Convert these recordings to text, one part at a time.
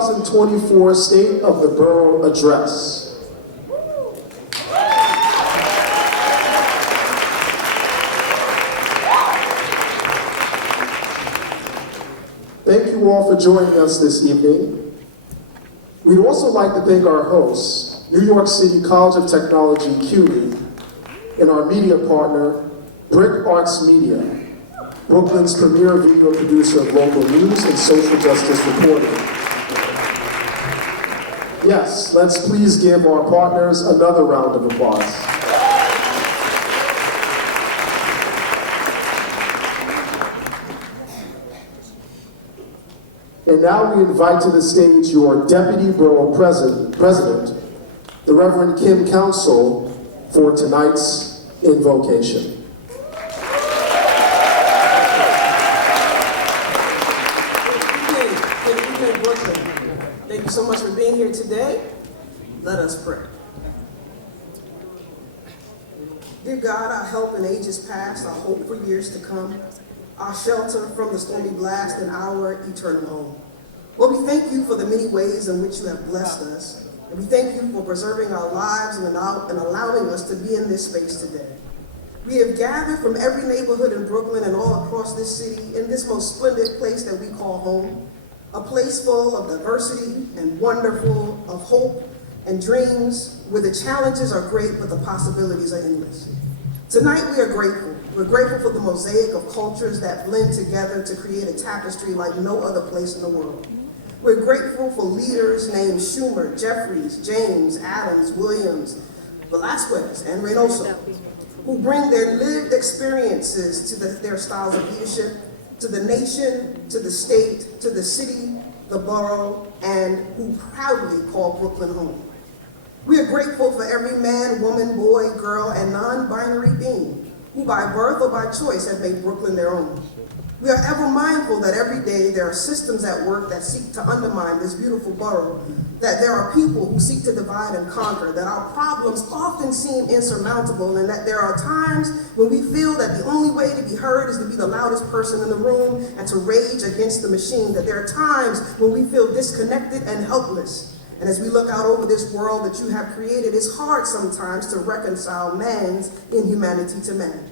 2024 State of the Borough Address. Thank you all for joining us this evening. We'd also like to thank our hosts, New York City College of Technology, CUNY, and our media partner, Brick Arts Media, Brooklyn's premier video producer of local news and social justice reporting. Yes, let's please give our partners another round of applause. And now we invite to the stage your Deputy Borough President, the Reverend Kim Council, for tonight's invocation. Good evening, Brooklyn. Thank you so much for being here today. Let us pray. Dear God, our help in ages past, our hope for years to come, our shelter from the stormy blast, and our eternal home. Lord, we thank you for the many ways in which you have blessed us. And we thank you for preserving our lives and allowing us to be in this space today. We have gathered from every neighborhood in Brooklyn and all across this city in this most splendid place that we call home, a place full of diversity and wonderful, of hope and dreams, where the challenges are great but the possibilities are endless. Tonight we are grateful. We're grateful for the mosaic of cultures that blend together to create a tapestry like no other place in the world. We're grateful for leaders named Schumer, Jeffries, James, Adams, Williams, Velasquez, and Reynoso, who bring their lived experiences to their styles of leadership, to the nation, to the state, to the city, the borough, and who proudly call Brooklyn home. We are grateful for every man, woman, boy, girl, and non-binary being who by birth or by choice have made Brooklyn their own. We are ever mindful that every day there are systems at work that seek to undermine this beautiful borough, that there are people who seek to divide and conquer, that our problems often seem insurmountable, and that there are times when we feel that the only way to be heard is to be the loudest person in the room and to rage against the machine, that there are times when we feel disconnected and helpless. And as we look out over this world that you have created, it's hard sometimes to reconcile man's inhumanity to man.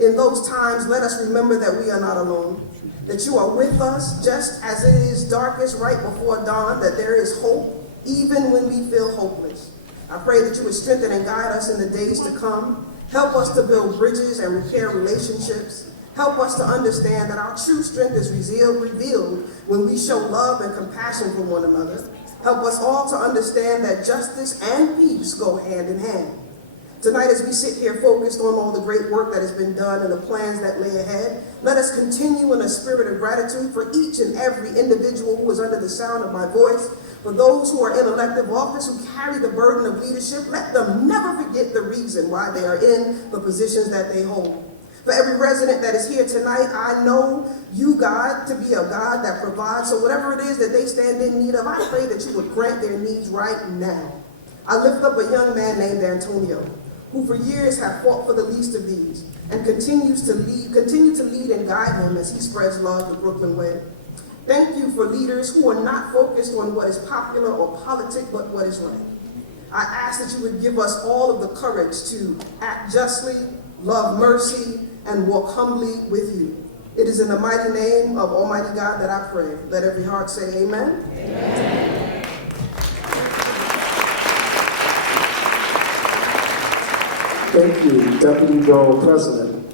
In those times, let us remember that we are not alone, that you are with us just as it is darkest right before dawn, that there is hope even when we feel hopeless. I pray that you would strengthen and guide us in the days to come. Help us to build bridges and repair relationships. Help us to understand that our true strength is revealed when we show love and compassion for one another. Help us all to understand that justice and peace go hand in hand. Tonight, as we sit here focused on all the great work that has been done and the plans that lay ahead, let us continue in a spirit of gratitude for each and every individual who is under the sound of my voice. For those who are in elective office, who carry the burden of leadership, let them never forget the reason why they are in the positions that they hold. For every resident that is here tonight, I know you, God, to be a God that provides. So whatever it is that they stand in need of, I pray that you would grant their needs right now. I lift up a young man named Antonio, who for years have fought for the least of these and continue to lead and guide him as he spreads love the Brooklyn way. Thank you for leaders who are not focused on what is popular or politic, but what is right. I ask that you would give us all of the courage to act justly, love mercy, and walk humbly with you. It is in the mighty name of Almighty God that I pray. Let every heart say amen. Amen. Thank you, Deputy Borough President.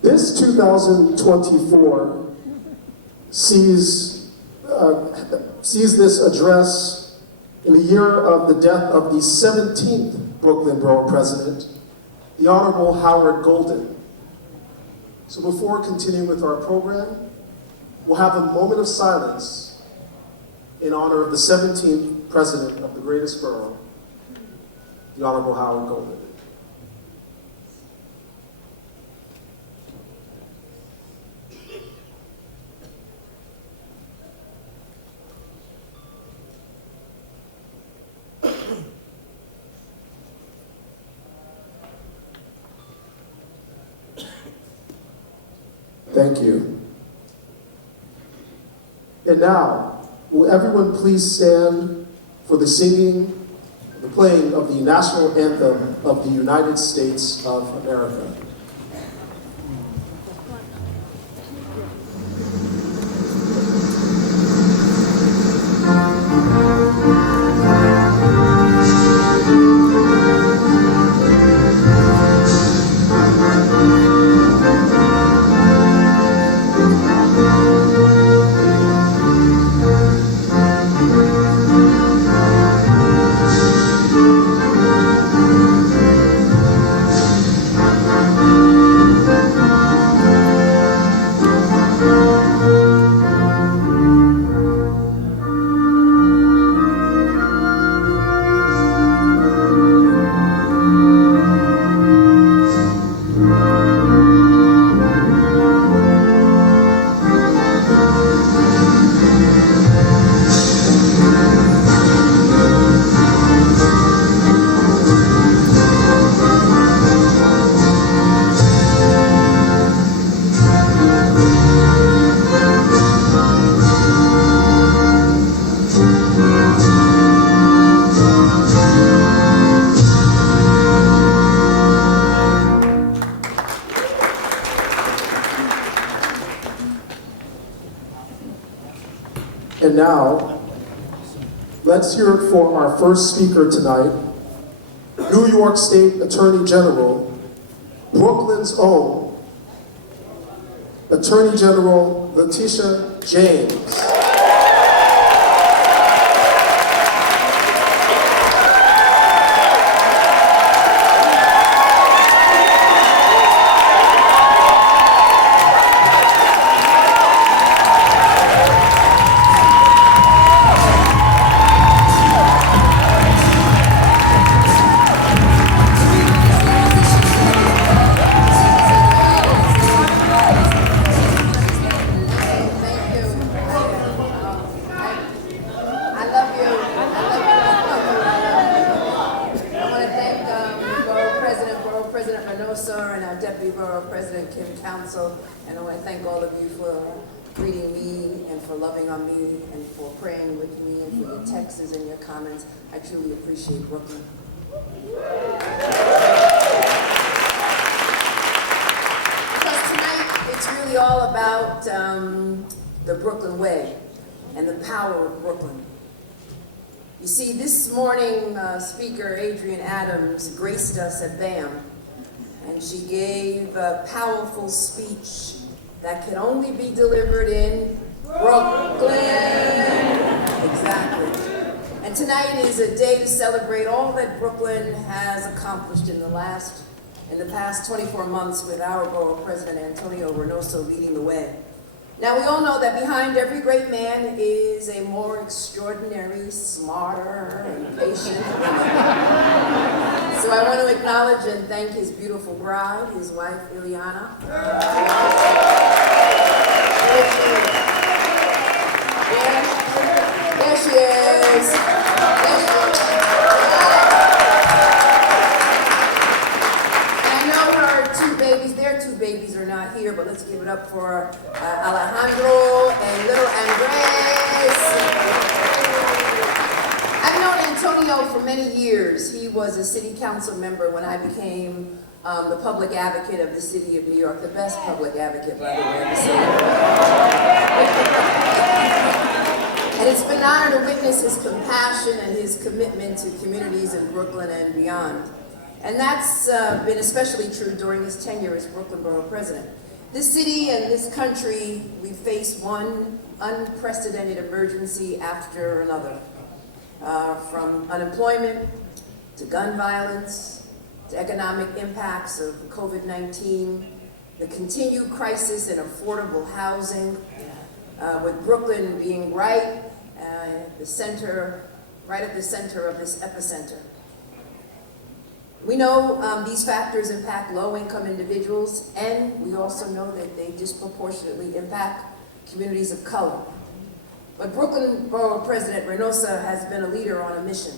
This 2024 sees this address in the year of the death of the 17th Brooklyn Borough President, the Honorable Howard Golden. So before continuing with our program, we'll have a moment of silence in honor of the 17th President of the greatest borough, the Honorable Howard Golden. Thank you. And now, Will everyone please stand for the singing, the playing of the national anthem of the United States of America. And now, let's hear it for our first speaker tonight, New York State Attorney General, Brooklyn's own, Attorney General Letitia James. Reynoso and our Deputy Borough President, Kim Council, and I want to thank all of you for greeting me and for loving on me and for praying with me and for your texts and your comments. I truly appreciate Brooklyn. Because tonight it's really all about the Brooklyn way and the power of Brooklyn. You see, this morning, Speaker Adrienne Adams graced us at BAM, and she gave a powerful speech that can only be delivered in Brooklyn. Exactly. And tonight is a day to celebrate all that Brooklyn has accomplished in the past 24 months with our Borough President Antonio Reynoso leading the way. Now, we all know that behind every great man is a more extraordinary, smarter, and patient woman. So I want to acknowledge and thank his beautiful bride, his wife, Ileana. There she is. Their two babies are not here, but let's give it up for Alejandro and little Andres. I've known Antonio for many years. He was a city council member when I became the public advocate of the city of New York, the best public advocate, by the way, of the city. And it's been an honor to witness his compassion and his commitment to communities in Brooklyn and beyond. And that's been especially true during his tenure as Brooklyn Borough President. This city and this country, we face one unprecedented emergency after another. From unemployment, to gun violence, to economic impacts of COVID-19, the continued crisis in affordable housing, with Brooklyn being right at the center of this epicenter. We know these factors impact low-income individuals, and we also know that they disproportionately impact communities of color. But Brooklyn Borough President Reynoso has been a leader on a mission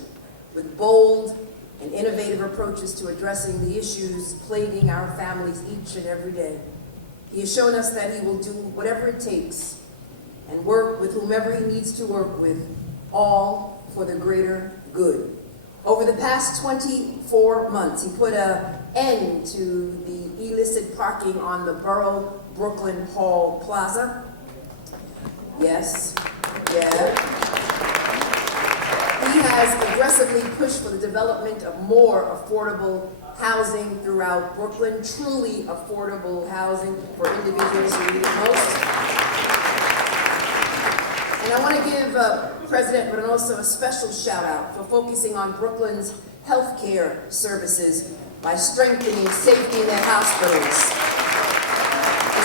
with bold and innovative approaches to addressing the issues plaguing our families each and every day. He has shown us that he will do whatever it takes and work with with whomever he needs to work with, all for the greater good. Over the past 24 months, he put an end to the illicit parking on the Borough Brooklyn Hall Plaza. Yes, yeah. He has aggressively pushed for the development of more affordable housing throughout Brooklyn, truly affordable housing for individuals who need it most. And I want to give President Reynoso a special shout out for focusing on Brooklyn's healthcare services by strengthening safety in their hospitals,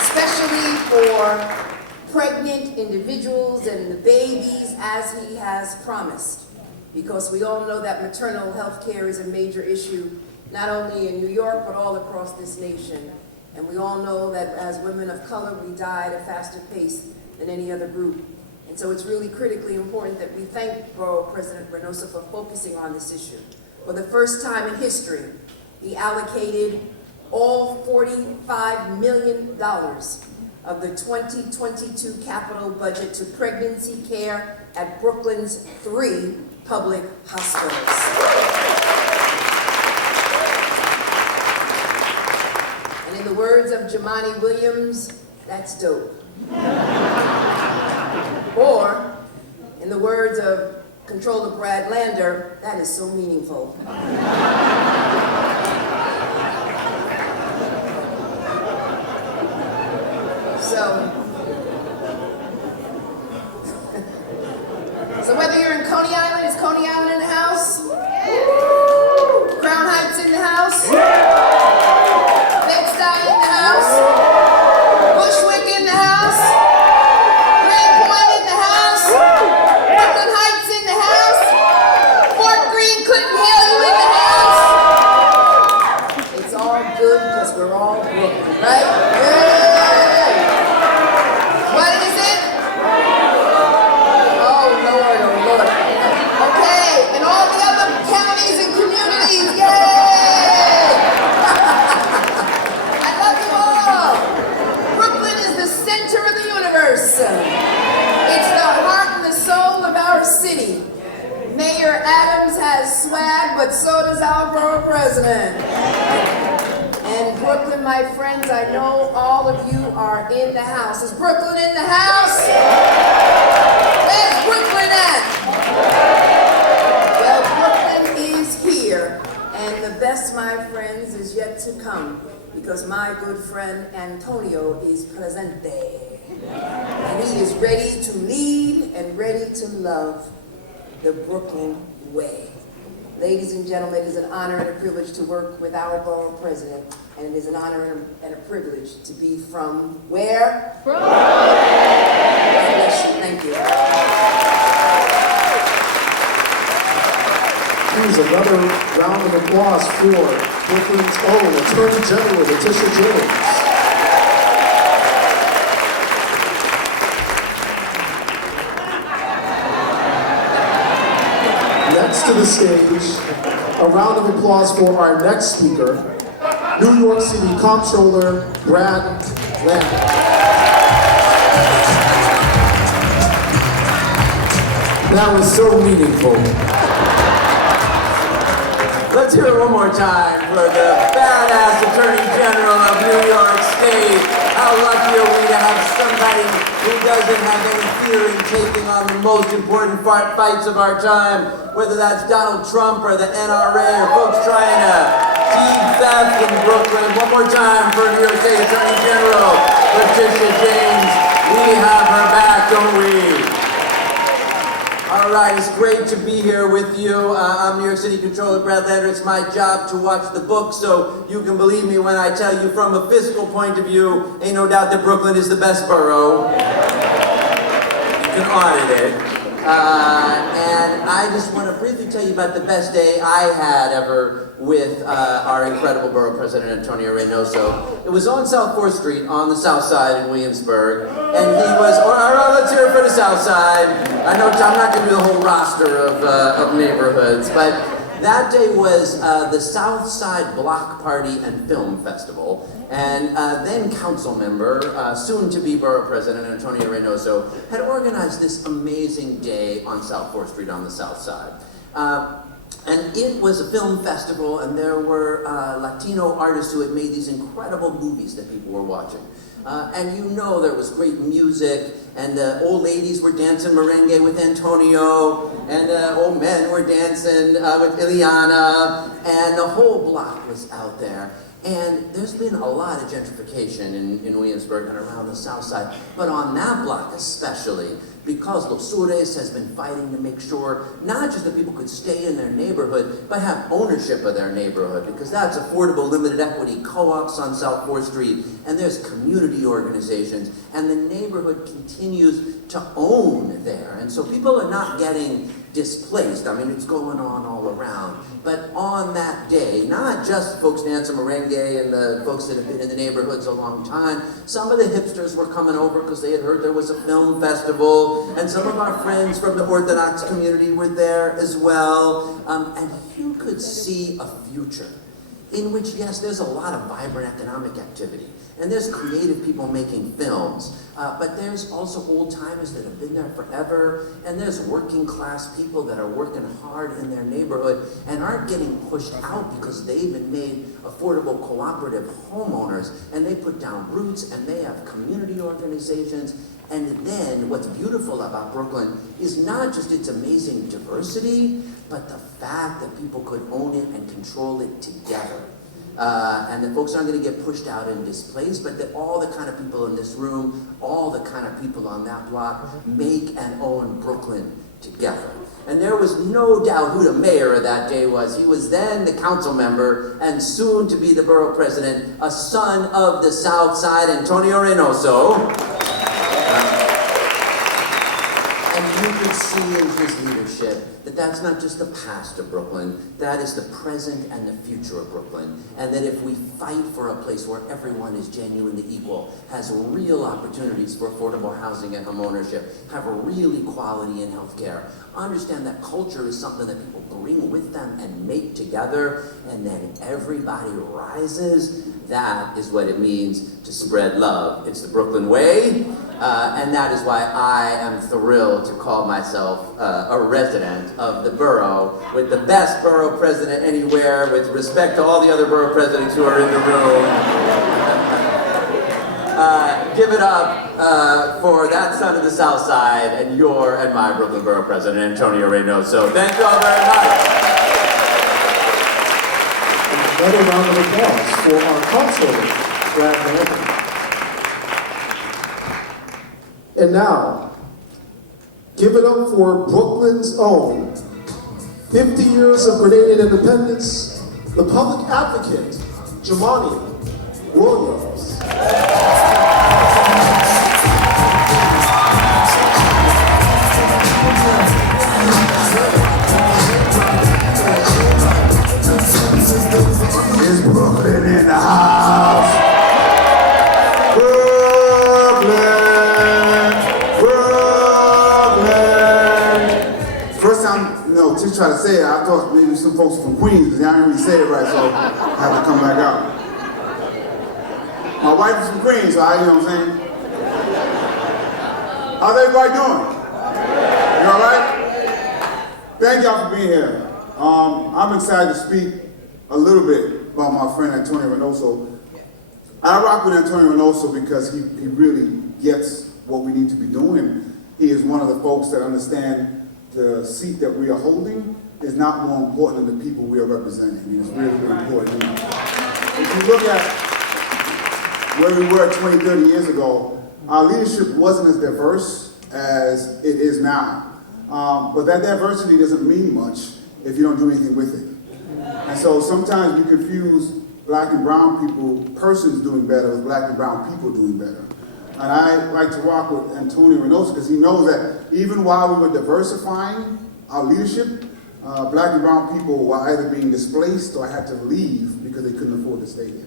especially for pregnant individuals and the babies, as he has promised. Because we all know that maternal health care is a major issue, not only in New York, but all across this nation. And we all know that as women of color, we die at a faster pace than any other group. And so it's really critically important that we thank Borough President Reynoso for focusing on this issue. For the first time in history, he allocated all $45 million of the 2022 capital budget to pregnancy care at Brooklyn's 3 public hospitals. And in the words of Jamani Williams, that's dope. Or, in the words of Controller Brad Lander, that is so meaningful. So whether you're in Coney Island, is Coney Island in the house? Yeah. Crown Heights in the house? Yeah. Bed-Stuy in the house? Bushwick in the house? Grand Point in the house? Brooklyn Heights in the house? Fort Greene, Clinton Hill, you in the house? It's all good because we're all Brooklyn, right? Yeah. What is it? Oh, Lord, oh, Lord. Okay, and all the other counties and communities, yay! I love you all. Brooklyn is the center of the universe. It's the heart and the soul of our city. Mayor Adams has swag, but so does our borough president. And Brooklyn, my friends, I know all of you are in the house. Is Brooklyn in the house? Where's Brooklyn at? Well, Brooklyn is here, and the best, my friends, is yet to come, because my good friend Antonio is presente. And he is ready to lead and ready to love the Brooklyn way. Ladies and gentlemen, it is an honor and a privilege to work with our borough president, and it is an honor and a privilege to be from where? Brooklyn! God bless you. Thank you. Please, another round of applause for Brooklyn's own Attorney General Letitia James. Next to the stage, a round of applause for our next speaker, New York City Comptroller Brad Lander. That was so meaningful. Let's hear it one more time for the badass Attorney General of New York State. How lucky are we to have somebody who doesn't have any fear in taking on the most important fights of our time, whether that's Donald Trump or the NRA or folks trying to feed theft in Brooklyn. One more time for New York State Attorney General Letitia James. We have her back, don't we? All right, it's great to be here with you. I'm New York City Controller Brad Lander. It's my job to watch the book, so you can believe me when I tell you from a fiscal point of view, ain't no doubt that Brooklyn is the best borough. You can audit it. And I just want to briefly tell you about the best day I had ever with our incredible borough president, Antonio Reynoso. It was on South 4th Street on the south side in Williamsburg, and he was, all right, let's hear it for the south side. I know I'm not going to do the whole roster of neighborhoods, but That day was the South Side Block Party and Film Festival, and then council member, soon to be borough president Antonio Reynoso, had organized this amazing day on South 4th Street on the South Side. And it was a film festival, and there were Latino artists who had made these incredible movies that people were watching. And you know there was great music, and old ladies were dancing merengue with Antonio, and old men were dancing with Ileana, and the whole block was out there. And there's been a lot of gentrification in Williamsburg and around the South Side, but on that block especially, because Los Sures has been fighting to make sure not just that people could stay in their neighborhood, but have ownership of their neighborhood, because that's affordable limited equity co-ops on South 4th Street, and there's community organizations, and the neighborhood continues to own there. And so people are not getting displaced. I mean, it's going on all around. But on that day, not just folks dancing merengue and the folks that have been in the neighborhoods a long time, some of the hipsters were coming over because they had heard there was a film festival, and some of our friends from the Orthodox community were there as well. And you could see a future in which, yes, there's a lot of vibrant economic activity, and there's creative people making films, but there's also old-timers that have been there forever, and there's working-class people that are working hard in their neighborhood and aren't getting pushed out because they've been made affordable cooperative homeowners, and they put down roots, and they have community organizations. And then what's beautiful about Brooklyn is not just its amazing diversity, but the fact that people could own it and control it together. And that folks aren't going to get pushed out and displaced, but that all the kind of people in this room, all the kind of people on that block make and own Brooklyn together. And there was no doubt who the mayor of that day was. He was then the council member and soon to be the borough president, a son of the South Side, Antonio Reynoso. And you could see in his leadership that that's not just the past of Brooklyn, that is the present and the future of Brooklyn. And that if we fight for a place where everyone is genuinely equal, has real opportunities for affordable housing and home ownership, have a real equality in healthcare, understand that culture is something that people bring with them and make together, and then everybody rises, that is what it means to spread love. It's the Brooklyn way. And that is why I am thrilled to call myself a resident of the borough, with the best borough president anywhere, with respect to all the other borough presidents who are in the room. Give it up for that son of the South Side and your and my Brooklyn Borough President, Antonio Reynoso. Thank you all very much. Another round of applause for our councilor, Brad Van. And now, give it up for Brooklyn's own 50 years of Grenadian independence, the public advocate, Jamani Williams. Is Brooklyn in the house? Just try to say it. I thought maybe some folks from Queens, because y'all didn't really say it right, so I had to come back out. My wife is from Queens, so you know what I'm saying? How's everybody doing? You all right? Thank y'all for being here. I'm excited to speak a little bit about my friend Antonio Reynoso. I rock with Antonio Reynoso because he really gets what we need to be doing. He is one of the folks that understand the seat that we are holding is not more important than the people we are representing. I mean, it's really, really important. If you look at where we were 20, 30 years ago, our leadership wasn't as diverse as it is now. But that diversity doesn't mean much if you don't do anything with it. And so sometimes we confuse black and brown people, persons doing better, with black and brown people doing better. And I like to walk with Antonio Reynoso because he knows that even while we were diversifying our leadership, black and brown people were either being displaced or had to leave because they couldn't afford to stay there.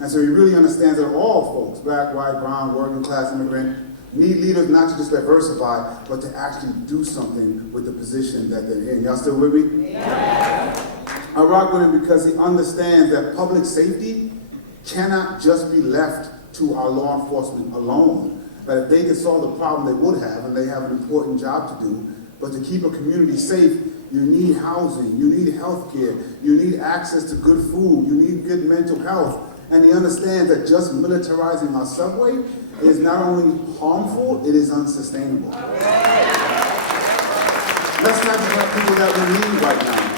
And so he really understands that all folks, black, white, brown, working class, immigrant, need leaders not to just diversify, but to actually do something with the position that they're in. Y'all still with me? Yeah. I rock with him because he understands that public safety cannot just be left to our law enforcement alone. That if they could solve the problem, they would have, and they have an important job to do. But to keep a community safe, you need housing, you need health care, you need access to good food, you need good mental health. And he understands that just militarizing our subway is not only harmful, it is unsustainable. Let's not just have people that we need right now.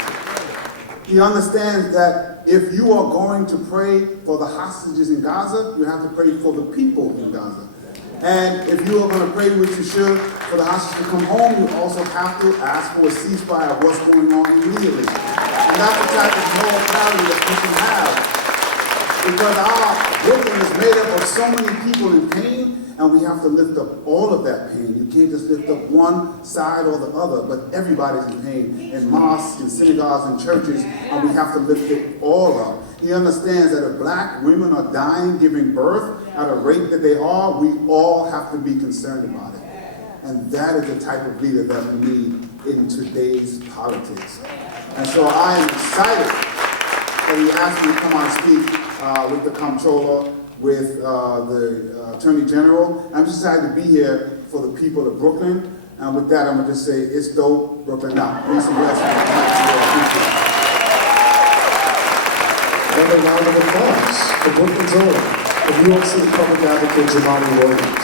He understands that if you are going to pray for the hostages in Gaza, you have to pray for the people in Gaza. And if you are going to pray, which you should, for the hostages to come home, you also have to ask for a ceasefire of what's going on immediately. And that's the type of moral clarity that we can have. Because our Brooklyn is made up of so many people in pain, and we have to lift up all of that pain. You can't just lift up one side or the other, but everybody's in pain, in mosques, in synagogues, and churches, and we have to lift it all up. He understands that if black women are dying, giving birth at a rate that they are, we all have to be concerned about it. And that is the type of leader that we need in today's politics. And so I am excited that he asked me to come on and speak with the comptroller, with the Attorney General. I'm just excited to be here for the people of Brooklyn. And with that, I'm gonna just say, it's dope, Brooklyn now. Peace and blessings. Another round of applause for Brooklyn's own, the New York City Public Advocate Jamani Williams.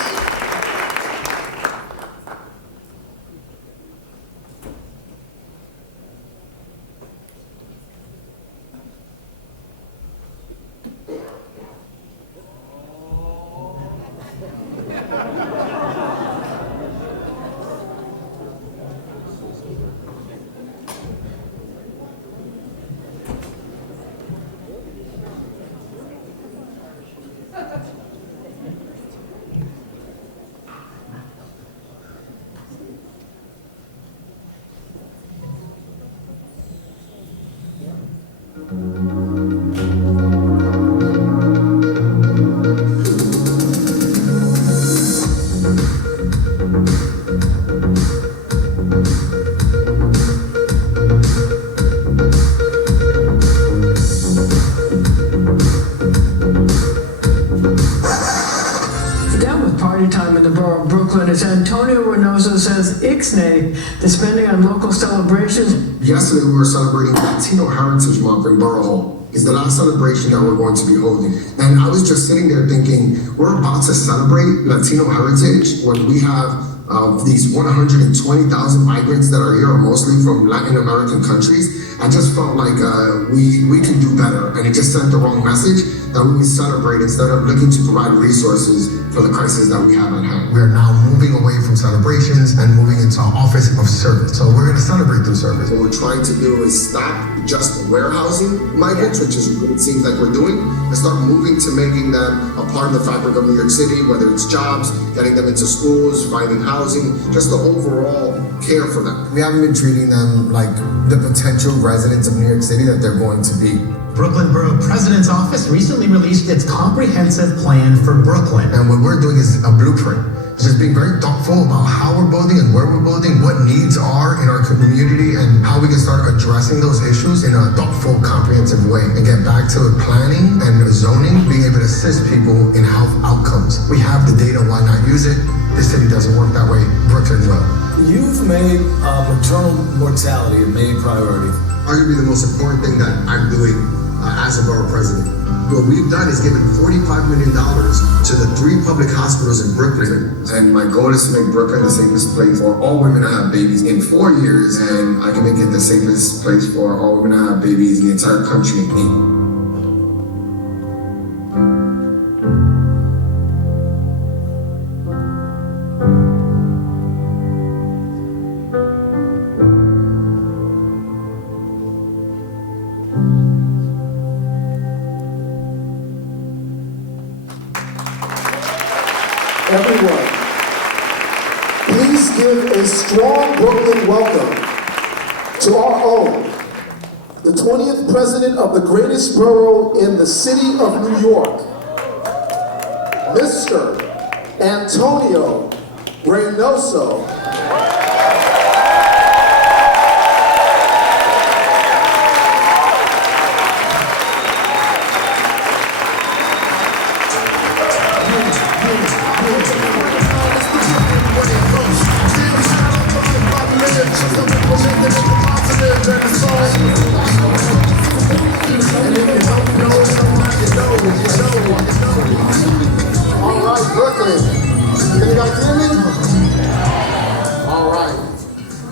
As Antonio Reynoso says, Ixnay, the spending on local celebrations. Yesterday we were celebrating Latino Heritage Month in Borough. It's the last celebration that we're going to be holding. And I was just sitting there thinking, we're about to celebrate Latino heritage when we have these 120,000 migrants that are here, mostly from Latin American countries. I just felt like we can do better, and it just sent the wrong message that we would celebrate instead of looking to provide resources for the crisis that we have at hand. We are now moving away from celebrations and moving into an office of service. So we're going to celebrate through service. What we're trying to do is stop just warehousing migrants, which is what it seems like we're doing, and start moving to making them a part of the fabric of New York City, whether it's jobs, getting them into schools, finding housing, just the overall care for them. We haven't been treating them like the potential residents of New York City that they're going to be. Brooklyn Borough President's Office recently released its comprehensive plan for Brooklyn. And what we're doing is a blueprint. Just being very thoughtful about how we're building and where we're building, what needs are in our community, and how we can start addressing those issues in a thoughtful, comprehensive way, and get back to planning and zoning, being able to assist people in health outcomes. We have the data, why not use it? This city doesn't work that way, Brooklyn will. You've made maternal mortality a main priority. Arguably the most important thing that I'm doing as a borough president. What we've done is given $45 million to the 3 public hospitals in Brooklyn. And my goal is to make Brooklyn the safest place for all women to have babies in 4 years. And I can make it the safest place for all women to have babies in the entire country in 8. Everyone, please give a strong Brooklyn welcome to our own, the 20th president of the greatest borough in the city of New York, Mr. Antonio Reynoso.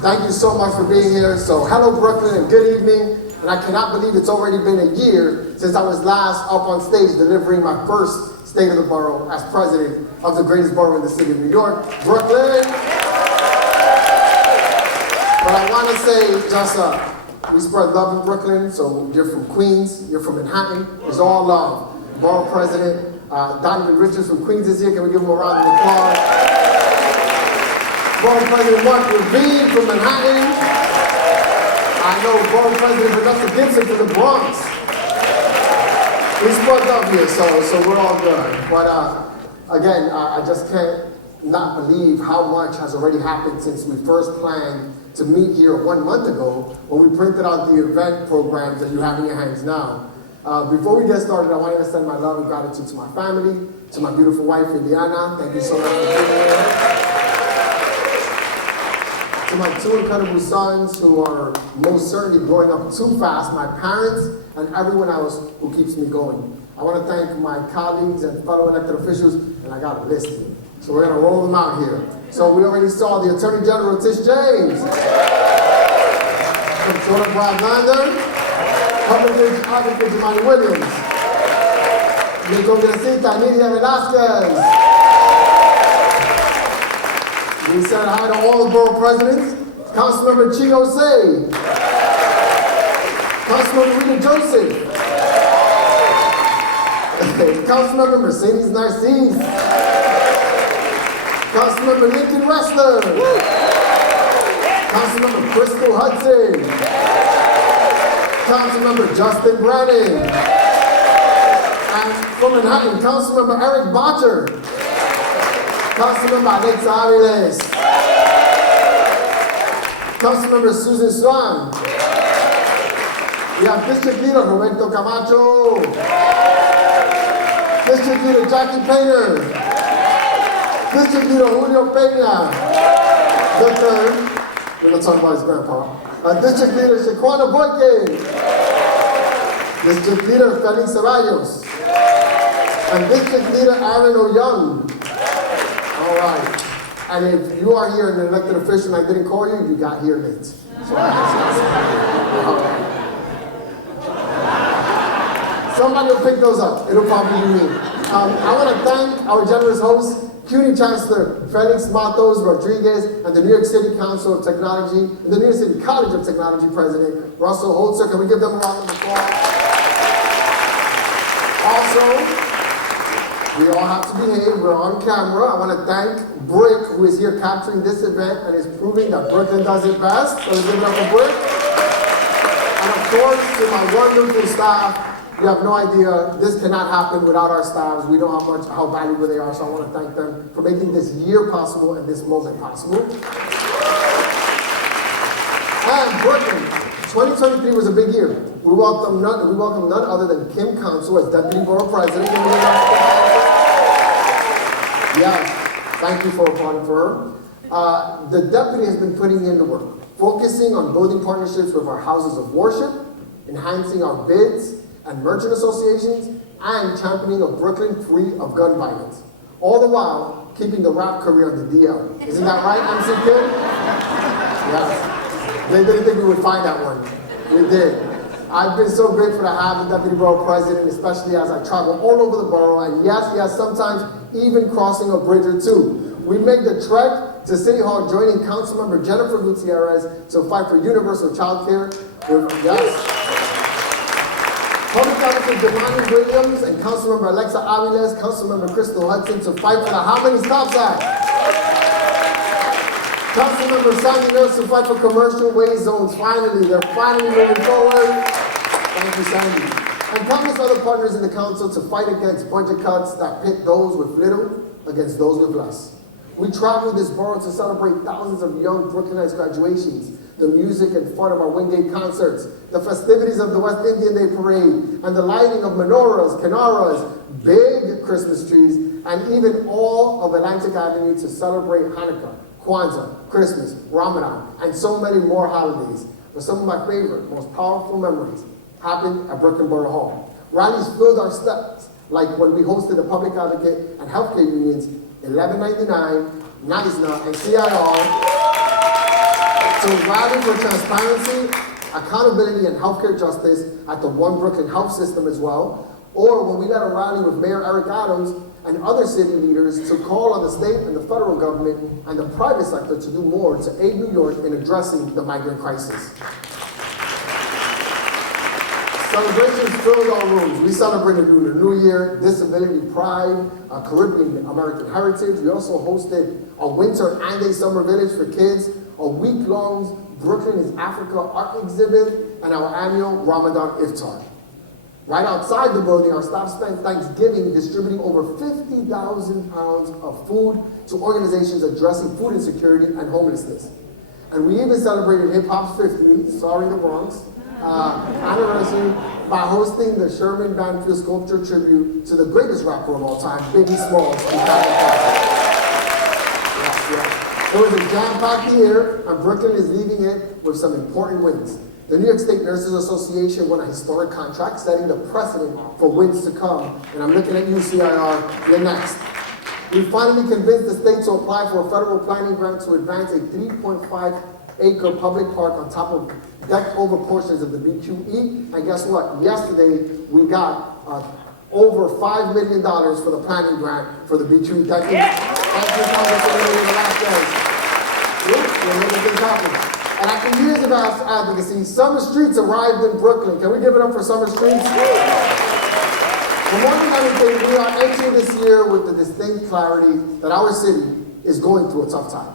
Thank you so much for being here. So hello Brooklyn and good evening. And I cannot believe it's already been a year since I was last up on stage delivering my first State of the Borough as president of the greatest borough in the city of New York, Brooklyn. But I want to say just we spread love in Brooklyn. So you're from Queens, you're from Manhattan. It's all love. Borough President Donovan Richards from Queens is here. Can we give him a round of applause? Borough President Mark Levine from Manhattan. I know Borough President Vanessa Gibson from the Bronx. We spread up here, so we're all good. But again, I just can't not believe how much has already happened since we first planned to meet here 1 month ago when we printed out the event programs that you have in your hands now. Before we get started, I want to extend my love and gratitude to my family, to my beautiful wife, Indiana. Thank you so much for being here. To my 2 incredible sons who are most certainly growing up too fast, my parents, and everyone else who keeps me going. I want to thank my colleagues and fellow elected officials, and I got a list here. So we're going to roll them out here. So we already saw the Attorney General, Tish James. Controller Brad Lander. Public Advocate Jamani Williams. Mi congresista Nidia Velasquez. We said hi to all the borough presidents. Councilmember Chino Say. Councilmember Rita Joseph. Councilmember Mercedes Narcisse. Councilmember Lincoln Ressler. Councilmember Crystal Hudson. Councilmember Justin Brennan. And from Manhattan, Councilmember Eric Botcher. Councilmember Alexa Aviles. Councilmember Susan Swan. We have District Leader Roberto Camacho. District Leader Jackie Painter. District Leader Julio Peña. The third. We're not talking about his grandpa. District Leader Shaquana Boykin. District Leader Felix Ceballos. And District Leader Aaron O'Young. All right. And if you are here an elected official and I didn't call you, you got here late. So somebody will pick those up. It'll probably be me. I want to thank our generous host, CUNY Chancellor Felix Matos Rodriguez, and the New York City Council of Technology, and the New York City College of Technology President Russell Holzer. Can we give them a round of applause? Also, we all have to behave. We're on camera. I want to thank Brick, who is here capturing this event and is proving that Brooklyn does it best. So let's give it up for Brick. And of course, to my wonderful staff. You have no idea, this cannot happen without our staffs. We know how valuable they are, so I want to thank them for making this year possible and this moment possible. And Brooklyn, 2023 was a big year. We welcomed none other than Kim Council as Deputy Borough President. Yes, thank you for applauding for her. The deputy has been putting in the work, focusing on building partnerships with our houses of worship, enhancing our bids and merchant associations, and championing a Brooklyn free of gun violence. All the while, keeping the rap career on the DL. Isn't that right, MC Kid? Yes. They didn't think we would find that one. We did. I've been so grateful to have the Deputy Borough President, especially as I travel all over the borough, and yes, sometimes even crossing a bridge or two. We make the trek to City Hall, joining Councilmember Jennifer Gutierrez to fight for universal child care. Yes. Public Advocate Jamani Williams and Councilmember Alexa Aviles, Councilmember Crystal Hudson to fight for the How Many Stops Act. Councilmember Sandy Nurse to fight for commercial waste zones. Finally, they're finally moving forward. Thank you, Sandy. And countless other partners in the council to fight against budget cuts that pit those with little against those with less. We traveled this borough to celebrate thousands of young Brooklynites' graduations, the music and fun of our Wingate concerts, the festivities of the West Indian Day Parade, and the lighting of menorahs, kanaras, big Christmas trees, and even all of Atlantic Avenue to celebrate Hanukkah, Kwanzaa, Christmas, Ramadan, and so many more holidays. But some of my favorite, most powerful memories happened at Brooklyn Borough Hall. Rallies filled our steps, like when we hosted the Public Advocate and Healthcare Unions 1199, NISNA, and CIR to to rally for transparency, accountability, and healthcare justice at the One Brooklyn Health System as well, or when we led a rally with Mayor Eric Adams and other city leaders to call on the state and the federal government and the private sector to do more to aid New York in addressing the migrant crisis. Celebrations filled our rooms. We celebrated Lunar New Year, Disability Pride, Caribbean American Heritage. We also hosted a winter and a summer village for kids, a week-long Brooklyn is Africa art exhibit, and our annual Ramadan Iftar. Right outside the building, our staff spent Thanksgiving distributing over 50,000 pounds of food to organizations addressing food insecurity and homelessness. And we even celebrated hip hop's 50th, sorry the Bronx, anniversary by hosting the Sherman Banfield Sculpture tribute to the greatest rapper of all time, Biggie Smalls. It was a jam-packed year, and Brooklyn is leaving it with some important wins. The New York State Nurses Association won a historic contract, setting the precedent for wins to come. And I'm looking at you, CIR, you're next. We finally convinced the state to apply for a federal planning grant to advance a 3.5-acre public park on top of decked-over portions of the BQE. And guess what? Yesterday, we got over $5 million for the planning grant for the BQE. Thank you, Congressman, the last day. We're making things happen. And after years of advocacy, Summer Streets arrived in Brooklyn. Can we give it up for Summer Streets? For more than anything, we are entering this year with the distinct clarity that our city is going through a tough time.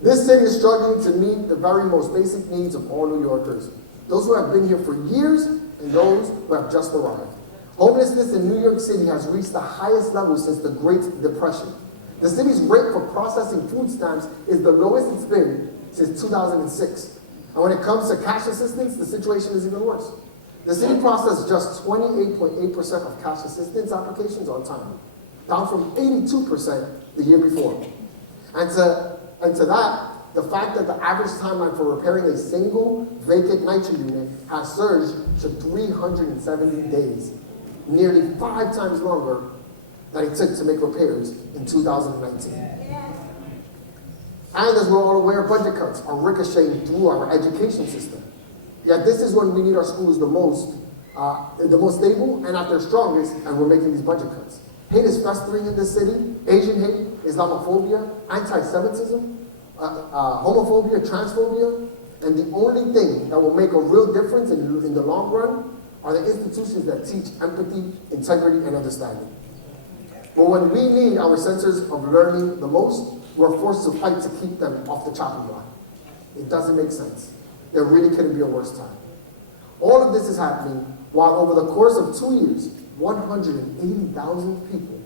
This city is struggling to meet the very most basic needs of all New Yorkers, those who have been here for years and those who have just arrived. Homelessness in New York City has reached the highest level since the Great Depression. The city's rate for processing food stamps is the lowest it's been since 2006. And when it comes to cash assistance, the situation is even worse. The city processed just 28.8% of cash assistance applications on time, down from 82% the year before. And to that, the fact that the average timeline for repairing a single vacant NYCHA unit has surged to 370 days, nearly 5 times longer than it took to make repairs in 2019. And as we're all aware, budget cuts are ricocheting through our education system. Yet this is when we need our schools the most stable and at their strongest, and we're making these budget cuts. Hate is festering in this city. Asian hate, Islamophobia, anti-Semitism, homophobia, transphobia, and the only thing that will make a real difference in the long run are the institutions that teach empathy, integrity, and understanding. But when we need our senses of learning the most, we're forced to fight to keep them off the chopping block. It doesn't make sense. There really couldn't be a worse time. All of this is happening while over the course of 2 years, 180,000 people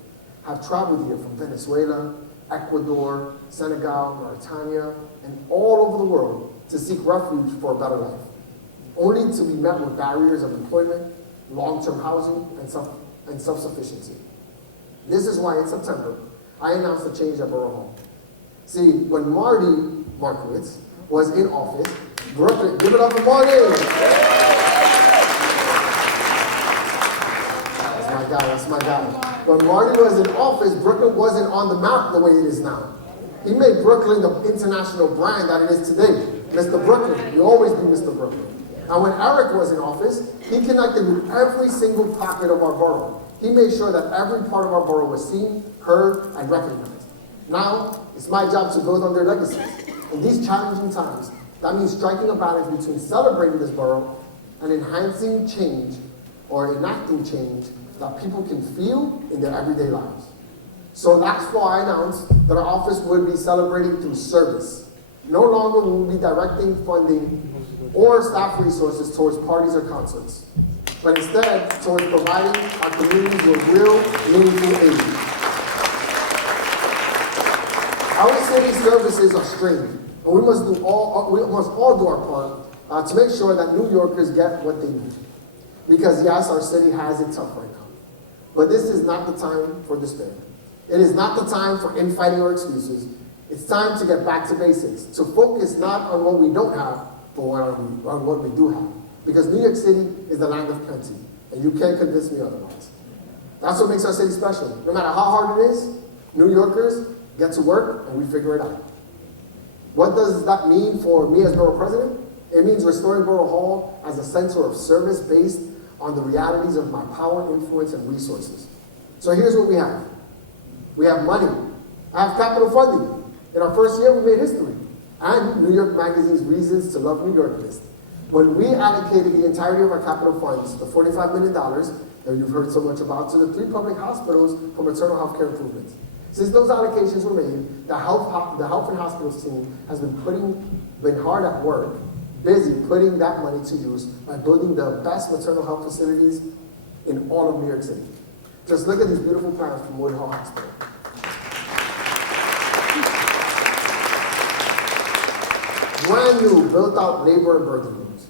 have traveled here from Venezuela, Ecuador, Senegal, Mauritania, and all over the world to seek refuge for a better life, only to be met with barriers of employment, long-term housing, and self-sufficiency. This is why in September, I announced a change at Borough Hall. See, when Marty Markowitz was in office, Brooklyn, give it up for Marty! That's my guy. When Marty was in office, Brooklyn wasn't on the map the way it is now. He made Brooklyn the international brand that it is today. Mr. Brooklyn, you'll always be Mr. Brooklyn. And when Eric was in office, he connected with every single pocket of our borough. He made sure that every part of our borough was seen, heard, and recognized. Now, it's my job to build on their legacies. In these challenging times, that means striking a balance between celebrating this borough and enhancing change or enacting change that people can feel in their everyday lives. So that's why I announced that our office would be celebrating through service. No longer will we be directing funding or staff resources towards parties or concerts, but instead towards providing our communities with real, meaningful aid. Our city services are strained, and we must all do our part to make sure that New Yorkers get what they need. Because yes, our city has it tough right now. But this is not the time for despair. It is not the time for infighting or excuses. It's time to get back to basics, to focus not on what we don't have, but on what we do have. Because New York City is the land of plenty, and you can't convince me otherwise. That's what makes our city special. No matter how hard it is, New Yorkers get to work and we figure it out. What does that mean for me as borough president? It means restoring Borough Hall as a center of service based on the realities of my power, influence, and resources. So here's what we have. We have money. I have capital funding. In our first year, we made history. And New York Magazine's Reasons to Love New York list. When we allocated the entirety of our capital funds, the $45 million that you've heard so much about, to the 3 public hospitals for maternal health care improvements. Since those allocations were made, the health and hospitals team has been hard at work, busy putting that money to use by building the best maternal health facilities in all of New York City. Just look at these beautiful plans from Wood Hall Hospital. Brand new, built out labor and birthing rooms.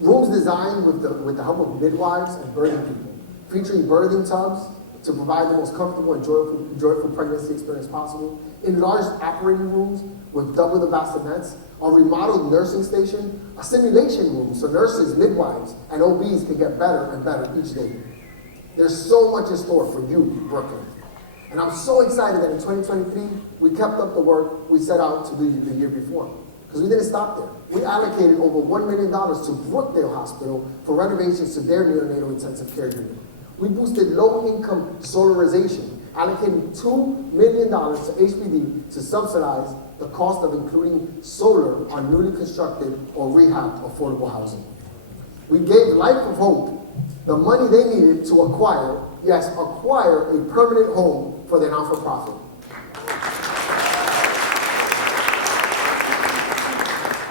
Rooms designed with the help of midwives and birthing people, featuring birthing tubs to provide the most comfortable and joyful pregnancy experience possible. Enlarged operating rooms with double the bassinets, a remodeled nursing station, a simulation room so nurses, midwives, and OBs can get better and better each day. There's so much in store for you, Brooklyn. And I'm so excited that in 2023, we kept up the work we set out to do the year before. Because we didn't stop there. We allocated over $1 million to Brookdale Hospital for renovations to their neonatal intensive care unit. We boosted low-income solarization, allocating $2 million to HPD to subsidize the cost of including solar on newly constructed or rehabbed affordable housing. We gave Life of Hope the money they needed to acquire a permanent home for their not-for-profit.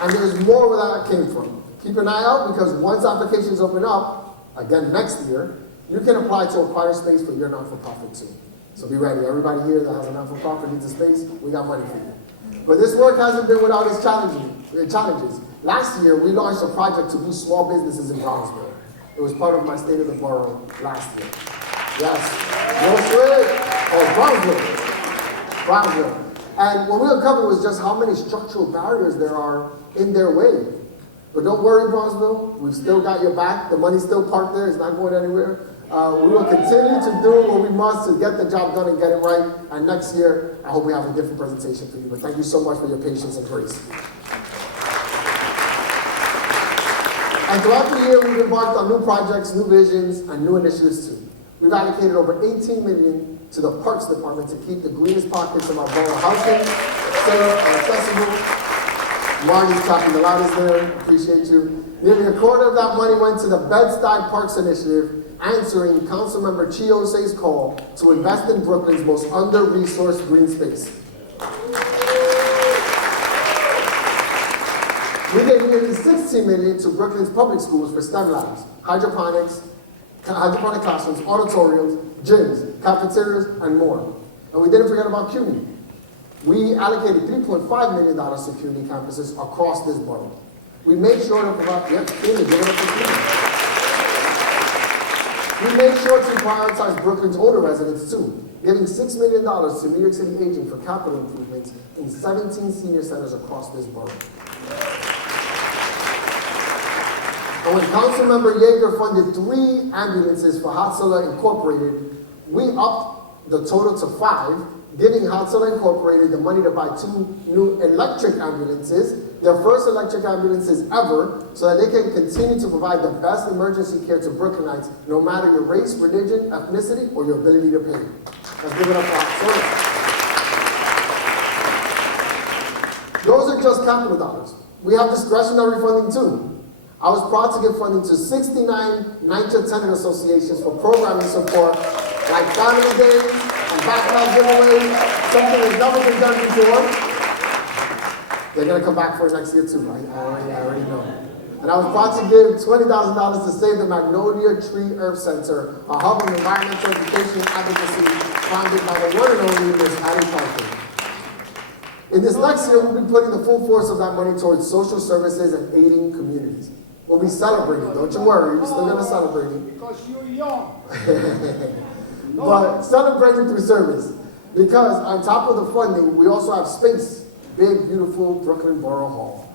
And there's more where that came from. Keep an eye out, because once applications open up, again next year, you can apply to acquire space for your not-for-profit too. So be ready. Everybody here that has a not-for-profit needs a space, we got money for you. But this work hasn't been without its challenges. Last year, we launched a project to boost small businesses in Brownsville. It was part of my State of the Borough last year. Yes, Brownsville. And what we uncovered was just how many structural barriers there are in their way. But don't worry, Brownsville, we've still got your back. The money's still parked there, it's not going anywhere. We will continue to do what we must to get the job done and get it right. And next year, I hope we have a different presentation for you. But thank you so much for your patience and grace. And throughout the year, we've embarked on new projects, new visions, and new initiatives too. We've allocated over $18 million to the Parks Department to keep the greenest pockets of our borough housing safe and accessible. Marty's clapping the loudest there, appreciate you. Nearly a quarter of that money went to the Bed-Stuy Parks Initiative, answering Councilmember Chiose's call to invest in Brooklyn's most under-resourced green space. We gave nearly $16 million to Brooklyn's public schools for STEM labs, hydroponic classrooms, auditoriums, gyms, cafeterias, and more. And we didn't forget about CUNY. We allocated $3.5 million to CUNY campuses across this borough. We made sure to provide, CUNY, give it up for CUNY. We made sure to prioritize Brooklyn's older residents too, giving $6 million to New York City Aging for capital improvements in 17 senior centers across this borough. And when Councilmember Yeager funded 3 ambulances for Hatsala Incorporated, we upped the total to 5, giving Hatsala Incorporated the money to buy 2 new electric ambulances, their first electric ambulances ever, so that they can continue to provide the best emergency care to Brooklynites, no matter your race, religion, ethnicity, or your ability to pay. Let's give it up for Hatsala. Those are just capital dollars. We have discretionary funding too. I was proud to give funding to 69 NYCHA tenant associations for programming support like Family Days and Backlog giveaways, something that's never been done before. They're going to come back for it next year too, right? I already know. And I was proud to give $20,000 to save the Magnolia Tree Earth Center, a hub of environmental education and advocacy founded by the one and only Ms. Addie Parker. In this next year, we'll be putting the full force of that money towards social services and aiding communities. We'll be celebrating, don't you worry, we're still going to celebrate it. Because you're young. But celebrating through service. Because on top of the funding, we also have space. Big, beautiful Brooklyn Borough Hall.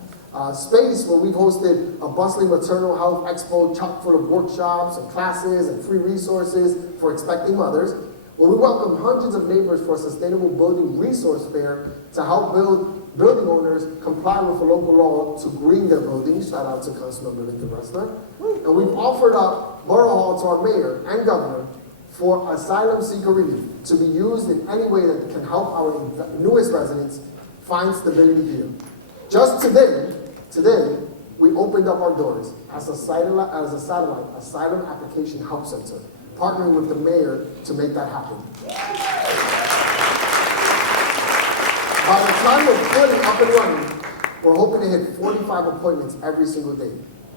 Space where we've hosted a bustling maternal health expo chock full of workshops and classes and free resources for expecting mothers. Where we welcome hundreds of neighbors for a sustainable building resource fair to help build building owners comply with the local law to green their buildings. Shout out to Councilmember Lincoln Ressler. And we've offered up Borough Hall to our mayor and governor for asylum seeker relief to be used in any way that can help our newest residents find stability here. Just today, we opened up our doors as a satellite asylum application help center, partnering with the mayor to make that happen. By the time we're fully up and running, we're hoping to hit 45 appointments every single day,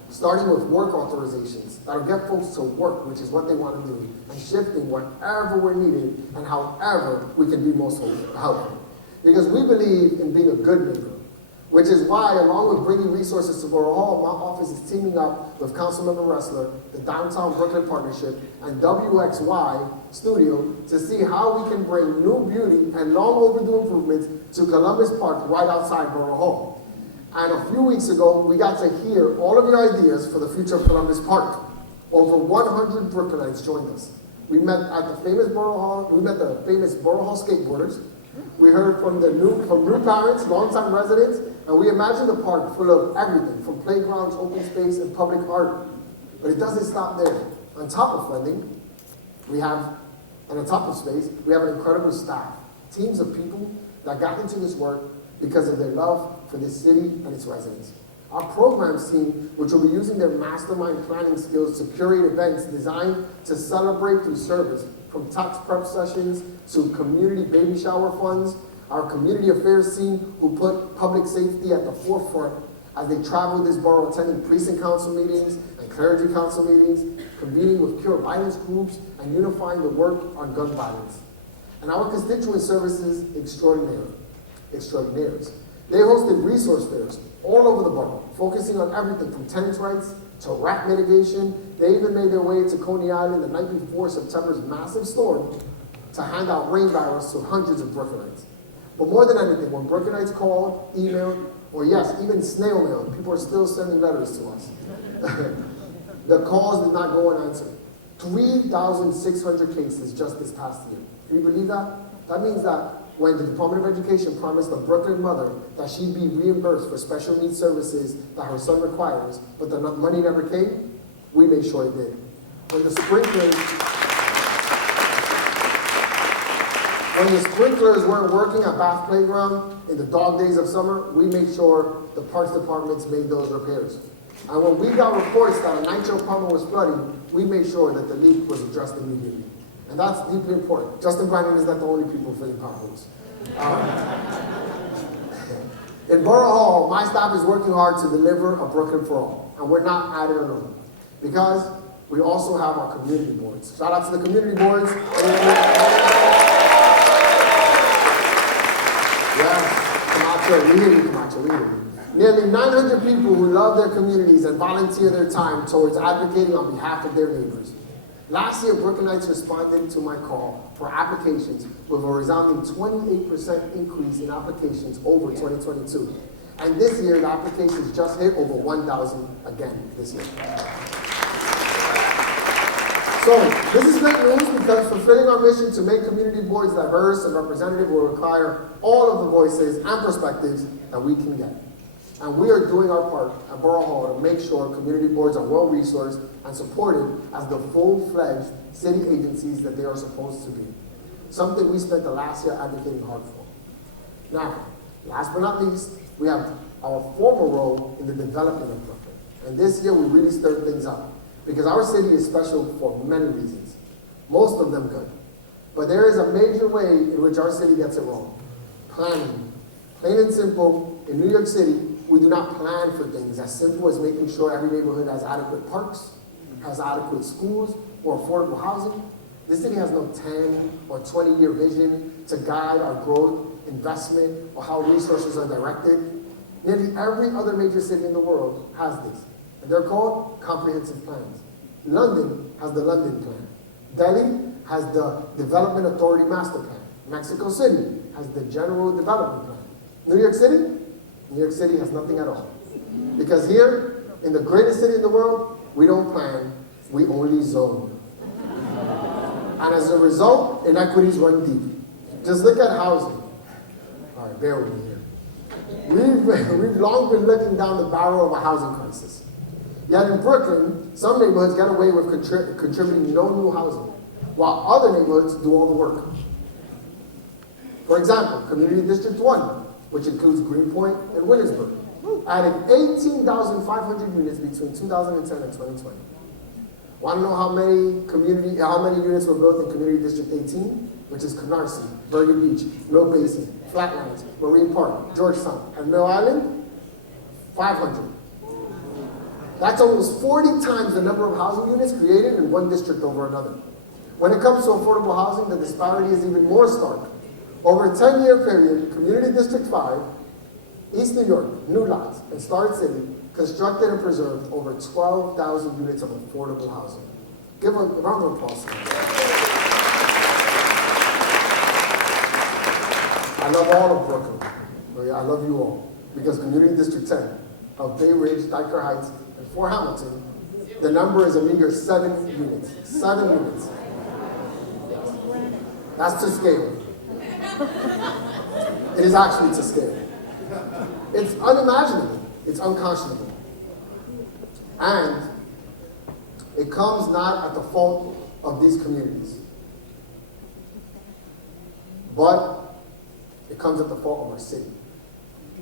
starting with work authorizations that'll get folks to work, which is what they want to do, and shifting wherever we're needed and however we can be most helpful. Because we believe in being a good neighbor, which is why, along with bringing resources to Borough Hall, my office is teaming up with Councilmember Ressler, the Downtown Brooklyn Partnership, and WXY Studio to see how we can bring new beauty and long overdue improvements to Columbus Park right outside Borough Hall. And a few weeks ago, we got to hear all of your ideas for the future of Columbus Park. Over 100 Brooklynites joined us. We met at the famous Borough Hall, the famous Borough Hall skateboarders. We heard from new parents, longtime residents, and we imagined a park full of everything, from playgrounds, open space, and public art. But it doesn't stop there. On top of funding, and on top of space, we have an incredible staff, teams of people that got into this work because of their love for this city and its residents. Our programs team, which will be using their mastermind planning skills to curate events designed to celebrate through service, from tax prep sessions to community baby shower funds. Our community affairs team, who put public safety at the forefront as they traveled this borough, attending precinct council meetings and clergy council meetings, convening with pure violence groups, and unifying the work on gun violence. And our constituent services extraordinaires. They hosted resource fairs all over the borough, focusing on everything from tenants' rights to rat mitigation. They even made their way to Coney Island the night before September's massive storm to hand out rain barrels to hundreds of Brooklynites. But more than anything, when Brooklynites called, emailed, or yes, even snail mailed, people are still sending letters to us. The calls did not go unanswered. 3,600 cases just this past year. Can you believe that? That means that when the Department of Education promised a Brooklyn mother that she'd be reimbursed for special needs services that her son requires, but the money never came, we made sure it did. When the sprinklers weren't working at Bath Playground in the dog days of summer, we made sure the Parks Departments made those repairs. And when we got reports that a nitro pump was flooding, we made sure that the leak was addressed immediately. And that's deeply important. Justin Brandon is not the only people filling potholes. In Borough Hall, my staff is working hard to deliver a Brooklyn for all. And we're not at it alone. Because we also have our community boards. Shout out to the community boards. Yes, Camacho, we hear you, Camacho, we hear you. Nearly 900 people who love their communities and volunteer their time towards advocating on behalf of their neighbors. Last year, Brooklynites responded to my call for applications with a resounding 28% increase in applications over 2022. And this year, the applications just hit over 1,000 again this year. So, this is great news because fulfilling our mission to make community boards diverse and representative will require all of the voices and perspectives that we can get. And we are doing our part at Borough Hall to make sure community boards are well-resourced and supported as the full-fledged city agencies that they are supposed to be. Something we spent the last year advocating hard for. Now, last but not least, we have our formal role in the development of Brooklyn. And this year we really stirred things up because our city is special for many reasons, most of them good. But there is a major way in which our city gets it wrong. Planning. Plain and simple, in New York City, we do not plan for things as simple as making sure every neighborhood has adequate parks, has adequate schools, or affordable housing. This city has no 10 or 20-year vision to guide our growth, investment, or how resources are directed. Nearly every other major city in the world has this, and they're called comprehensive plans. London has the London Plan. Delhi has the Development Authority Master Plan. Mexico City has the General Development Plan. New York City has nothing at all. Because here, in the greatest city in the world, we don't plan, we only zone. And as a result, inequities run deep. Just look at housing. All right, bear with me here. We've long been looking down the barrel of a housing crisis. Yet in Brooklyn, some neighborhoods get away with contributing no new housing, while other neighborhoods do all the work. For example, Community District 1, which includes Greenpoint and Williamsburg, added 18,500 units between 2010 and 2020. Want to know how many units were built in Community District 18? Which is Canarsie, Bergen Beach, Mill Basin, Flatlands, Marine Park, Georgetown, and Mill Island? 500. That's almost 40 times the number of housing units created in one district over another. When it comes to affordable housing, the disparity is even more stark. Over a 10-year period, Community District 5, East New York, New Lots, and Starr City constructed and preserved over 12,000 units of affordable housing. Give a round of applause. I love all of Brooklyn. I love you all. Because Community District 10 of Bay Ridge, Dyker Heights, and Fort Hamilton, the number is a meager 7 units. 7 units. That's to scale. It is actually to scale. It's unimaginable. It's unconscionable. And it comes not at the fault of these communities, but it comes at the fault of our city.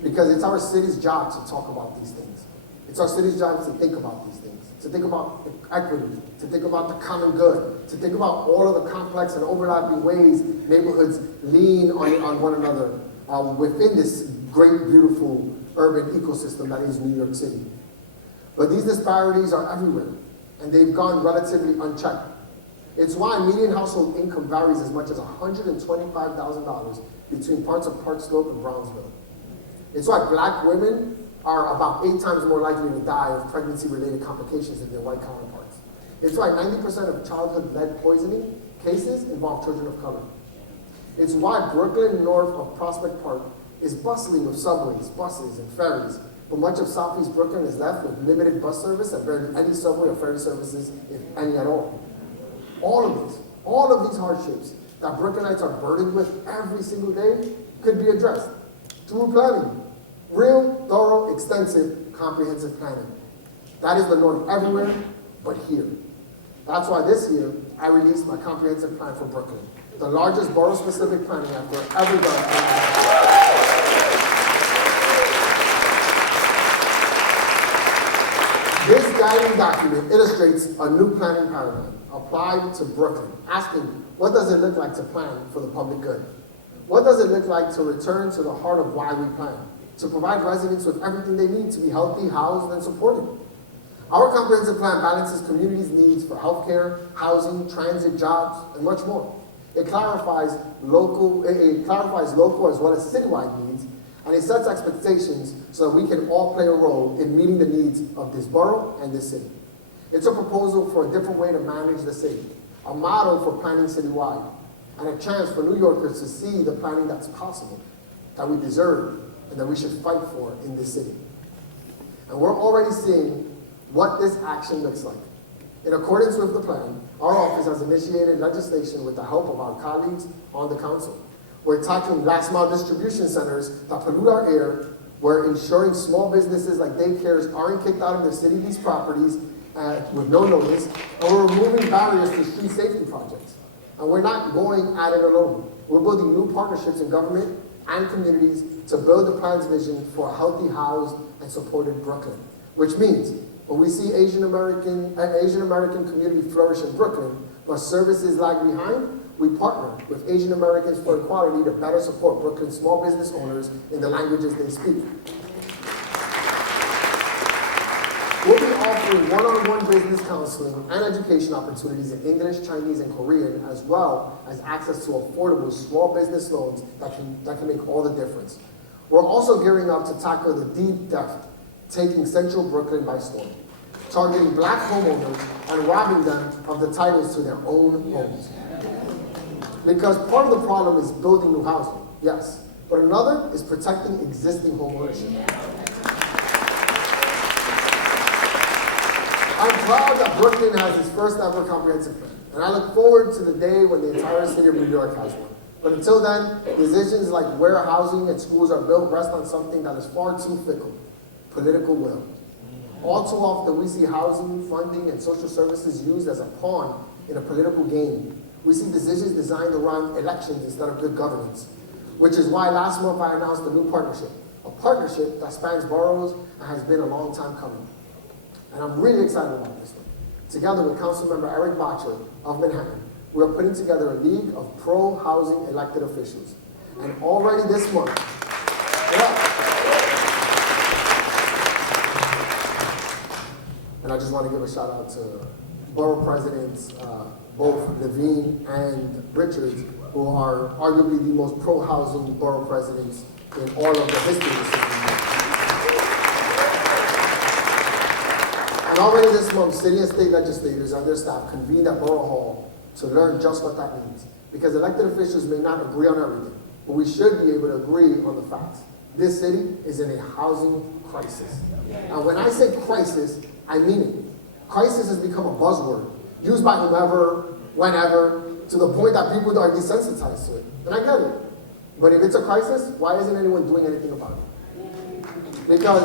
Because it's our city's job to talk about these things. It's our city's job to think about these things, to think about equity, to think about the common good, to think about all of the complex and overlapping ways neighborhoods lean on one another within this great, beautiful urban ecosystem that is New York City. But these disparities are everywhere, and they've gone relatively unchecked. It's why median household income varies as much as $125,000 between parts of Park Slope and Brownsville. It's why black women are about 8 times more likely to die of pregnancy-related complications than their white counterparts. It's why 90% of childhood lead poisoning cases involve children of color. It's why Brooklyn, north of Prospect Park, is bustling with subways, buses, and ferries, but much of Southeast Brooklyn is left with limited bus service and barely any subway or ferry services, if any at all. All of these hardships that Brooklynites are burdened with every single day could be addressed through planning. Real, thorough, extensive, comprehensive planning. That is the norm everywhere, but here. That's why this year, I released my comprehensive plan for Brooklyn, the largest borough-specific planning effort ever done. This guiding document illustrates a new planning paradigm applied to Brooklyn, asking, what does it look like to plan for the public good? What does it look like to return to the heart of why we plan? To provide residents with everything they need to be healthy, housed, and supported. Our comprehensive plan balances communities' needs for healthcare, housing, transit, jobs, and much more. It clarifies local as well as citywide needs, and it sets expectations so that we can all play a role in meeting the needs of this borough and this city. It's a proposal for a different way to manage the city, a model for planning citywide, and a chance for New Yorkers to see the planning that's possible, that we deserve, and that we should fight for in this city. And we're already seeing what this action looks like. In accordance with the plan, our office has initiated legislation with the help of our colleagues on the council. We're tackling last mile distribution centers that pollute our air. We're ensuring small businesses like daycares aren't kicked out of their city lease properties with no notice, and we're removing barriers to street safety projects. And we're not going at it alone. We're building new partnerships in government and communities to build the plan's vision for a healthy, housed, and supported Brooklyn. Which means, when we see Asian American community flourish in Brooklyn, but services lag behind, we partner with Asian Americans for Equality to better support Brooklyn's small business owners in the languages they speak. We'll be offering one-on-one business counseling and education opportunities in English, Chinese, and Korean, as well as access to affordable small business loans that can make all the difference. We're also gearing up to tackle the deep theft taking central Brooklyn by storm, targeting black homeowners and robbing them of the titles to their own homes. Because part of the problem is building new housing, yes, but another is protecting existing home ownership. I'm proud that Brooklyn has its first ever comprehensive plan, and I look forward to the day when the entire city of New York has one. But until then, decisions like where housing and schools are built rest on something that is far too fickle, political will. All too often, we see housing, funding, and social services used as a pawn in a political game. We see decisions designed around elections instead of good governance, which is why last month I announced a new partnership, a partnership that spans boroughs and has been a long time coming. And I'm really excited about this one. Together with Councilmember Eric Botcher of Manhattan, we are putting together a league of pro-housing elected officials. And already this month, and I just want to give a shout out to borough presidents, both Levine and Richards, who are arguably the most pro-housing borough presidents in all of the history of the city. And already this month, city and state legislators and their staff convened at Borough Hall to learn just what that means. Because elected officials may not agree on everything, but we should be able to agree on the facts. This city is in a housing crisis. And when I say crisis, I mean it. Crisis has become a buzzword, used by whomever, whenever, to the point that people are desensitized to it. And I get it. But if it's a crisis, why isn't anyone doing anything about it? Because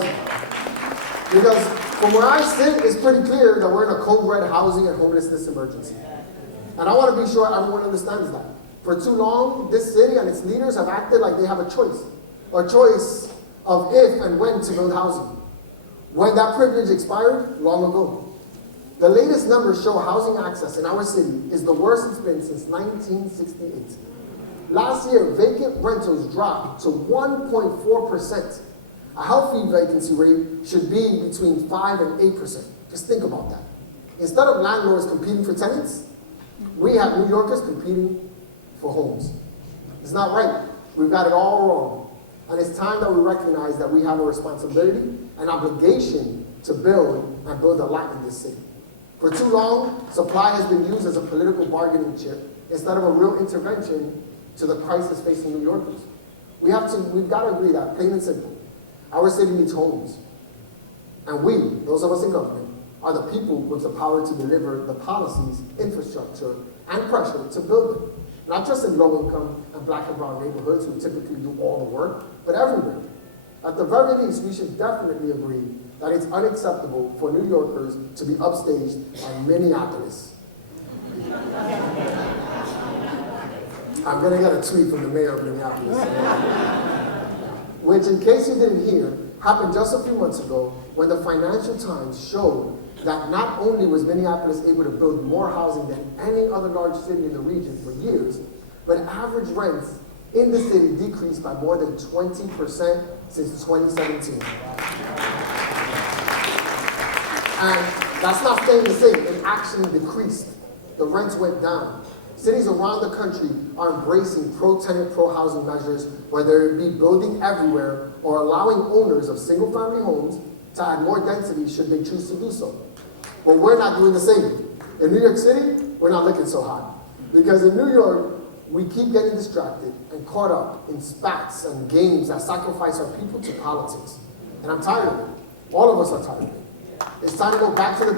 from where I sit, it's pretty clear that we're in a code red housing and homelessness emergency. And I want to be sure everyone understands that. For too long, this city and its leaders have acted like they have a choice of if and when to build housing. When that privilege expired, long ago. The latest numbers show housing access in our city is the worst it's been since 1968. Last year, vacant rentals dropped to 1.4%. A healthy vacancy rate should be between 5 and 8%. Just think about that. Instead of landlords competing for tenants, we have New Yorkers competing for homes. It's not right. We've got it all wrong. And it's time that we recognize that we have a responsibility, an obligation to build and build a lot in this city. For too long, supply has been used as a political bargaining chip instead of a real intervention to the crisis facing New Yorkers. We've got to agree that, plain and simple, our city needs homes. And we, those of us in government, are the people with the power to deliver the policies, infrastructure, and pressure to build them. Not just in low-income and black and brown neighborhoods who typically do all the work, but everywhere. At the very least, we should definitely agree that it's unacceptable for New Yorkers to be upstaged by Minneapolis. I'm gonna get a tweet from the mayor of Minneapolis. Which, in case you didn't hear, happened just a few months ago when the Financial Times showed that not only was Minneapolis able to build more housing than any other large city in the region for years, but average rents in the city decreased by more than 20% since 2017. And that's not staying the same, it actually decreased. The rents went down. Cities around the country are embracing pro-tenant, pro-housing measures, whether it be building everywhere or allowing owners of single-family homes to add more density should they choose to do so. But we're not doing the same. In New York City, we're not looking so hot. Because in New York, we keep getting distracted and caught up in spats and games that sacrifice our people to politics. And I'm tired of it. All of us are tired of it. It's time to go back to the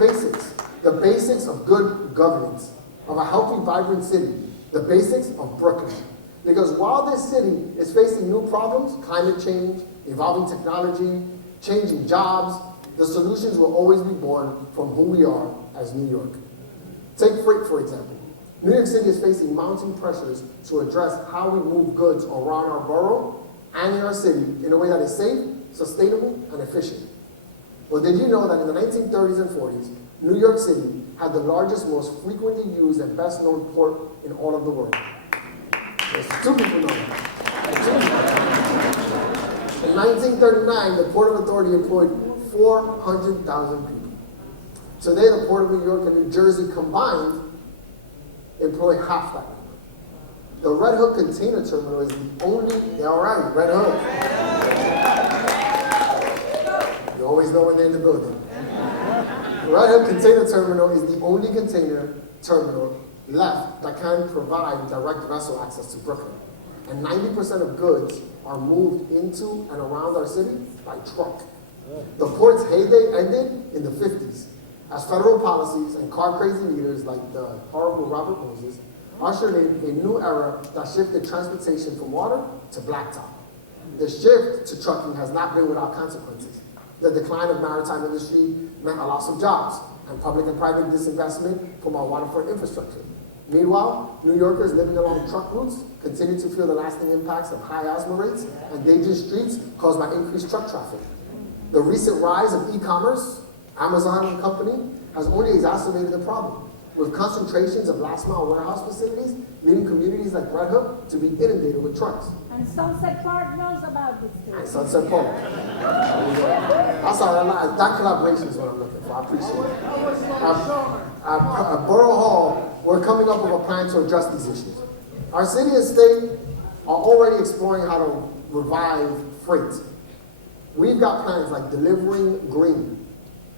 basics of good governance, of a healthy, vibrant city, the basics of Brooklyn. Because while this city is facing new problems, climate change, evolving technology, changing jobs, the solutions will always be born from who we are as New York. Take freight, for example. New York City is facing mounting pressures to address how we move goods around our borough and in our city in a way that is safe, sustainable, and efficient. Well, did you know that in the 1930s and 40s, New York City had the largest, most frequently used, and best known port in all of the world? There's two people know that. In 1939, the Port Authority employed 400,000 people. Today, the Port of New York and New Jersey combined employ half that number. The Red Hook Container Terminal is the only, Red Hook. You always know when they're in the building. The Red Hook Container Terminal is the only container terminal left that can provide direct vessel access to Brooklyn. And 90% of goods are moved into and around our city by truck. The port's heyday ended in the 50s as federal policies and car-crazy leaders like the horrible Robert Moses ushered in a new era that shifted transportation from water to blacktop. The shift to trucking has not been without consequences. The decline of maritime industry meant a loss of jobs and public and private disinvestment from our waterfront infrastructure. Meanwhile, New Yorkers living along truck routes continue to feel the lasting impacts of high asthma rates and dangerous streets caused by increased truck traffic. The recent rise of e-commerce, Amazon and company, has only exacerbated the problem, with concentrations of last-mile warehouse facilities leading communities like Red Hook to be inundated with trucks. And Sunset Park knows about this too. And Sunset Park. That's all, that collaboration is what I'm looking for. I appreciate it. At Borough Hall, we're coming up with a plan to address these issues. Our city and state are already exploring how to revive freight. We've got plans like delivering green,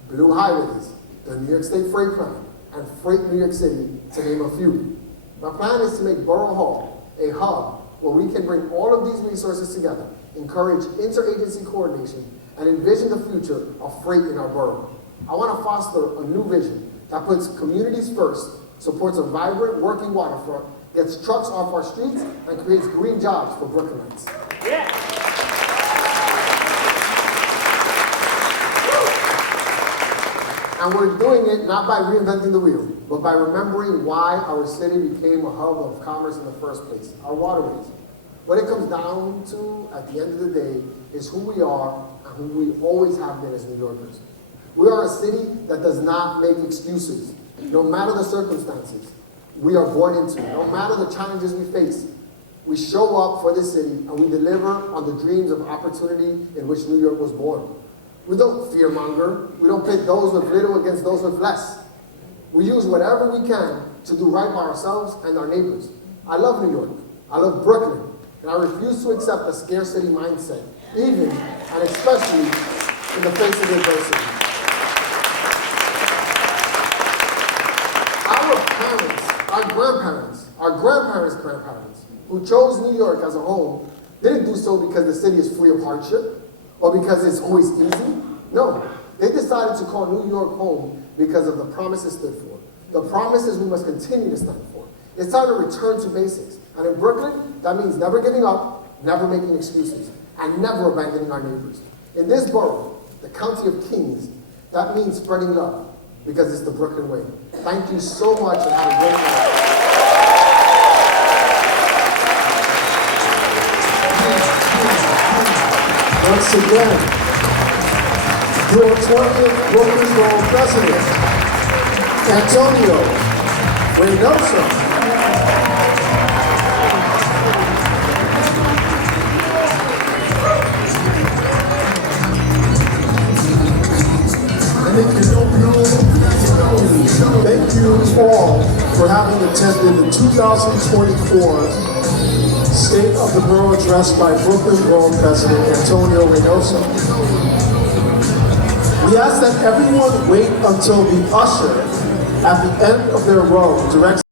blue highways, the New York State Freight Plan, and Freight New York City, to name a few. My plan is to make Borough Hall a hub where we can bring all of these resources together, encourage interagency coordination, and envision the future of freight in our borough. I want to foster a new vision that puts communities first, supports a vibrant, working waterfront, gets trucks off our streets, and creates green jobs for Brooklynites. And we're doing it not by reinventing the wheel, but by remembering why our city became a hub of commerce in the first place, our waterways. What it comes down to, at the end of the day, is who we are and who we always have been as New Yorkers. We are a city that does not make excuses, no matter the circumstances we are born into, no matter the challenges we face. We show up for this city and we deliver on the dreams of opportunity in which New York was born. We don't fearmonger. We don't pit those with little against those with less. We use whatever we can to do right by ourselves and our neighbors. I love New York. I love Brooklyn. And I refuse to accept a scarcity mindset, even and especially in the face of adversity. Our parents, our grandparents, who chose New York as a home, didn't do so because the city is free of hardship or because it's always easy. No, they decided to call New York home because of the promise it stood for. The promises we must continue to stand for. It's time to return to basics. And in Brooklyn, that means never giving up, never making excuses, and never abandoning our neighbors. In this borough, the County of Kings, that means spreading love, because it's the Brooklyn way. Thank you so much and have a great night. Once again, your 20th Brooklyn Borough President, Antonio Reynoso. Thank you all for having attended the 2024 State of the Borough Address by Brooklyn Borough President Antonio Reynoso. We ask that everyone wait until the usher at the end of their row directs